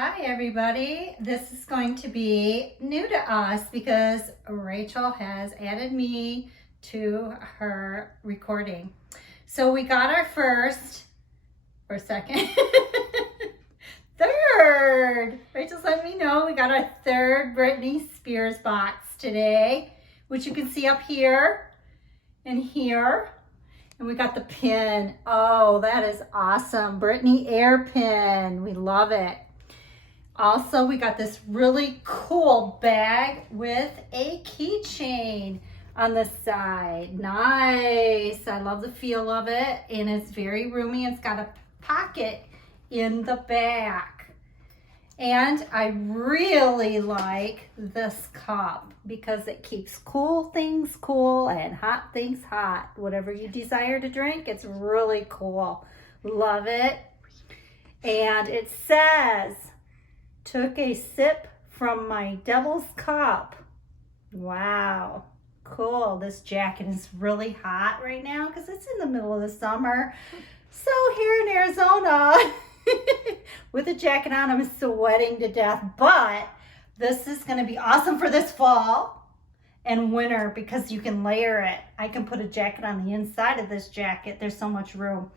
Hi everybody, this is going to be new to us because Rachel has added me to her recording. So we got our first, or second, third. Rachel's let me know we got our third Britney Spears box today, which you can see up here and here. And we got the pin. Oh, that is awesome. Britney Air pin. We love it. Also, we got this really cool bag with a keychain on the side. Nice. I love the feel of it. And it's very roomy. It's got a pocket in the back. And I really like this cup because it keeps cool things cool and hot things hot. Whatever you desire to drink, it's really cool. Love it. And it says, took a sip from my devil's cup. Wow, cool. This jacket is really hot right now because it's in the middle of the summer. So here in Arizona, with a jacket on, I'm sweating to death, but this is going to be awesome for this fall and winter because you can layer it. I can put a jacket on the inside of this jacket. There's so much room.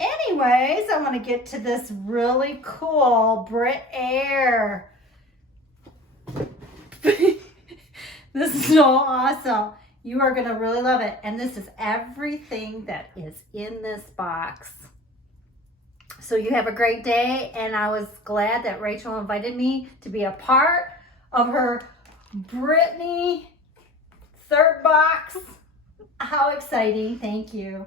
Anyways, I want to get to this really cool Brit Air. This is so awesome. You are going to really love it. And this is everything that is in this box. So you have a great day, and I was glad that Rachel invited me to be a part of her Britney third box. How exciting. Thank you.